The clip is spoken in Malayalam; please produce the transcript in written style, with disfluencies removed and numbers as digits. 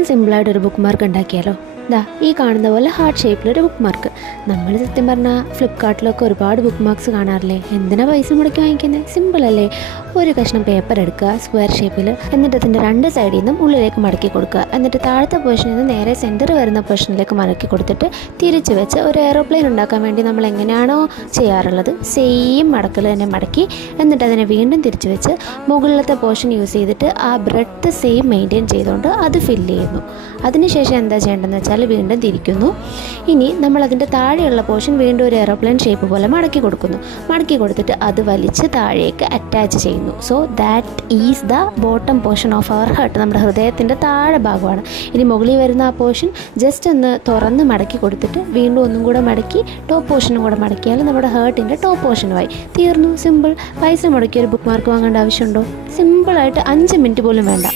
ഇതിനേക്കാളും സിമ്പിളായിട്ടൊരു ബുക്ക് മാർക്ക് ഉണ്ടാക്കിയാലോ? ദാ ഈ കാണുന്ന പോലെ ഹാർട്ട് ഷേപ്പിലൊരു ബുക്ക് മാർക്ക്. നമ്മൾ സത്യം പറഞ്ഞാൽ ഫ്ലിപ്കാർട്ടിലൊക്കെ ഒരുപാട് ബുക്ക് മാർക്സ് കാണാറില്ലേ? എന്തിനാ പൈസ മുടക്കി വാങ്ങിക്കുന്നത്? സിമ്പിളല്ലേ? ഒരു കഷ്ണം പേപ്പർ എടുക്കുക സ്ക്വയർ ഷേപ്പിൽ, എന്നിട്ട് അതിൻ്റെ രണ്ട് സൈഡിൽ നിന്നും ഉള്ളിലേക്ക് മടക്കി കൊടുക്കുക. എന്നിട്ട് താഴത്തെ പോർഷനിൽ നിന്ന് നേരെ സെൻറ്റർ വരുന്ന പോർഷനിലേക്ക് മടക്കി കൊടുത്തിട്ട് തിരിച്ച് വെച്ച് ഒരു എയ്റോപ്ലെയിൻ ഉണ്ടാക്കാൻ വേണ്ടി നമ്മൾ എങ്ങനെയാണോ ചെയ്യാറുള്ളത് സെയിം മടക്കൽ തന്നെ മടക്കി, എന്നിട്ട് അതിനെ വീണ്ടും തിരിച്ച് വെച്ച് മുകളിലത്തെ പോർഷൻ യൂസ് ചെയ്തിട്ട് ആ ബ്രെഡ്ത്ത് സെയിം മെയിൻറ്റെയിൻ ചെയ്തുകൊണ്ട് അത് ഫില്ല് ചെയ്യുന്നു. അതിനുശേഷം എന്താ ചെയ്യേണ്ടതെന്ന് വെച്ചാൽ വീണ്ടും തിരിക്കുന്നു. ഇനി നമ്മൾ അതിൻ്റെ താഴെയുള്ള പോർഷൻ വീണ്ടും ഒരു എയ്റോപ്ലെയിൻ ഷേപ്പ് പോലെ മടക്കി കൊടുക്കുന്നു. മടക്കി കൊടുത്തിട്ട് അത് വലിച്ച് താഴേക്ക് അറ്റാച്ച് ചെയ്യുന്നു. So that is the bottom portion of our heart. നമ്മുടെ ഹൃദയത്തിൻ്റെ താഴെ ഭാഗമാണ്. ഇനി മുകളിൽ വരുന്ന ആ പോർഷൻ ജസ്റ്റ് ഒന്ന് തുറന്ന് മടക്കി കൊടുത്തിട്ട് വീണ്ടും ഒന്നും കൂടെ മടക്കി ടോപ്പ് പോർഷനും കൂടെ മടക്കിയാൽ നമ്മുടെ ഹേർട്ടിൻ്റെ ടോപ്പ് പോർഷനുമായി. തീർന്നു. സിമ്പിൾ. പൈസ മുടക്കി ഒരു ബുക്ക് മാർക്ക് വാങ്ങേണ്ട ആവശ്യമുണ്ടോ? സിമ്പിളായിട്ട് 5 മിനിറ്റ് പോലും വേണ്ട.